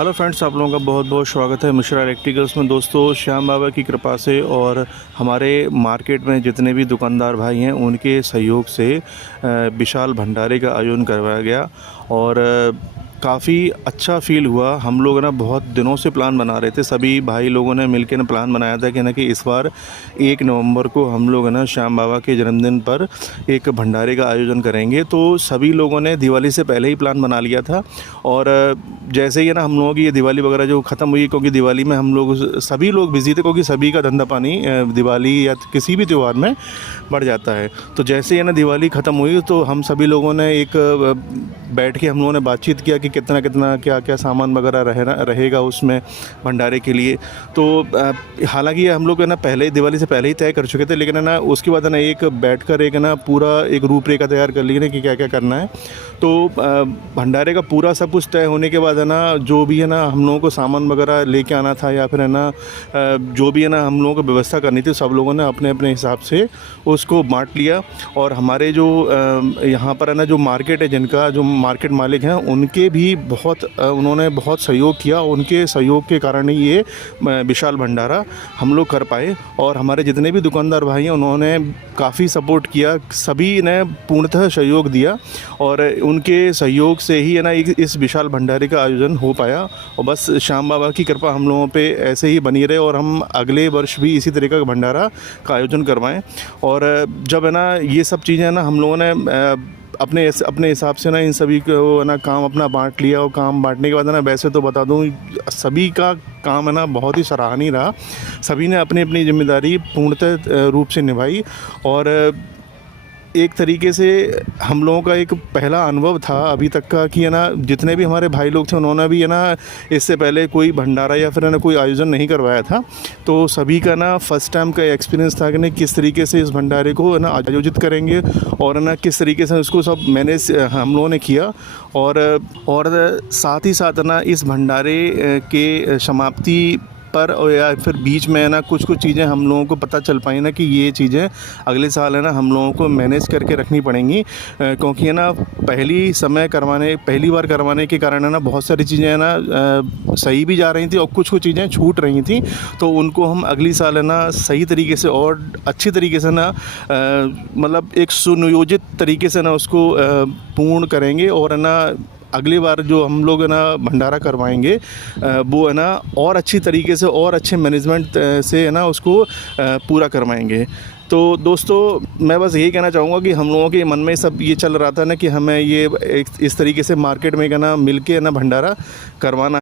Hello friends, आप लोगों का बहुत बहुत स्वागत है मिश्रा इलेक्ट्रिकल्स में। दोस्तों, श्याम बाबा की कृपा से और हमारे मार्केट में जितने भी दुकानदार भाई हैं उनके सहयोग से विशाल भंडारे का आयोजन करवाया गया और काफ़ी अच्छा फ़ील हुआ। हम लोग ना बहुत दिनों से प्लान बना रहे थे, सभी भाई लोगों ने मिलकर ना प्लान बनाया था कि इस बार 1 नवंबर को हम लोग ना श्याम बाबा के जन्मदिन पर एक भंडारे का आयोजन करेंगे। तो सभी लोगों ने दिवाली से पहले ही प्लान बना लिया था और जैसे ही ना हम लोगों की ये दिवाली वगैरह जो ख़त्म हुई, क्योंकि दिवाली में हम लोग सभी लोग बिज़ी थे, क्योंकि सभी का धंधा पानी दिवाली या किसी भी त्यौहार में बढ़ जाता है। तो जैसे ही ना दिवाली ख़त्म हुई तो हम सभी लोगों ने एक बैठ के हम लोगों ने बातचीत किया कि कितना कितना क्या क्या सामान वगैरह रहेगा उसमें भंडारे के लिए। तो हालांकि हम लोग है ना पहले दिवाली से पहले ही तय कर चुके थे, लेकिन है ना उसके बाद है ना एक बैठकर एक है ना पूरा एक रूपरेखा तैयार कर ली ना कि क्या क्या करना है। तो भंडारे का पूरा सब कुछ तय होने के बाद है ना जो भी है ना हम लोगों को सामान वगैरह लेके आना था या फिर है ना जो भी है ना हम लोगों को व्यवस्था करनी थी, सब लोगों ने अपने अपने हिसाब से उसको बांट लिया। और हमारे जो यहाँ पर है ना जो मार्केट है, जिनका जो मार्केट मालिक हैं, उनके भी उन्होंने बहुत सहयोग किया। उनके सहयोग के कारण ही ये विशाल भंडारा हम लोग कर पाए। और हमारे जितने भी दुकानदार भाई हैं उन्होंने काफ़ी सपोर्ट किया, सभी ने पूर्णतः सहयोग दिया और उनके सहयोग से ही है ना इस विशाल भंडारे का आयोजन हो पाया। और बस श्याम बाबा की कृपा हम लोगों पे ऐसे ही बनी रहे और हम अगले वर्ष भी इसी तरीके का भंडारा का आयोजन करवाएं। और जब है ना ये सब चीज़ें ना हम लोगों ने अपने हिसाब से ना इन सभी को ना काम अपना बांट लिया। और काम बांटने के बाद है ना वैसे तो बता दूं सभी का काम है ना बहुत ही सराहनीय रहा। सभी ने अपनी अपनी जिम्मेदारी पूर्णतः रूप से निभाई और एक तरीके से हम लोगों का एक पहला अनुभव था अभी तक का कि है ना जितने भी हमारे भाई लोग थे उन्होंने भी है ना इससे पहले कोई भंडारा या फिर है ना कोई आयोजन नहीं करवाया था। तो सभी का ना फर्स्ट टाइम का एक्सपीरियंस था कि नहीं किस तरीके से इस भंडारे को है ना आयोजित करेंगे और है ना किस तरीके से उसको सब मैनेज हम लोगों ने किया। और साथ ही साथ है ना इस भंडारे के समाप्ति पर या फिर बीच में है ना कुछ चीज़ें हम लोगों को पता चल पाई ना कि ये चीज़ें अगले साल है ना हम लोगों को मैनेज करके रखनी पड़ेंगी, क्योंकि है ना पहली बार करवाने के कारण है ना बहुत सारी चीज़ें है ना सही भी जा रही थी और कुछ चीज़ें छूट रही थी। तो उनको हम अगली साल है ना सही तरीके से और अच्छी तरीके से ना मतलब एक सुनियोजित तरीके से ना उसको पूर्ण करेंगे। और है ना अगली बार जो हम लोग है ना भंडारा करवाएंगे वो है ना और अच्छी तरीके से और अच्छे मैनेजमेंट से है ना उसको पूरा करवाएंगे। तो दोस्तों, मैं बस यही कहना चाहूँगा कि हम लोगों के मन में सब ये चल रहा था ना कि हमें ये इस तरीके से मार्केट में है ना मिल के है ना भंडारा करवाना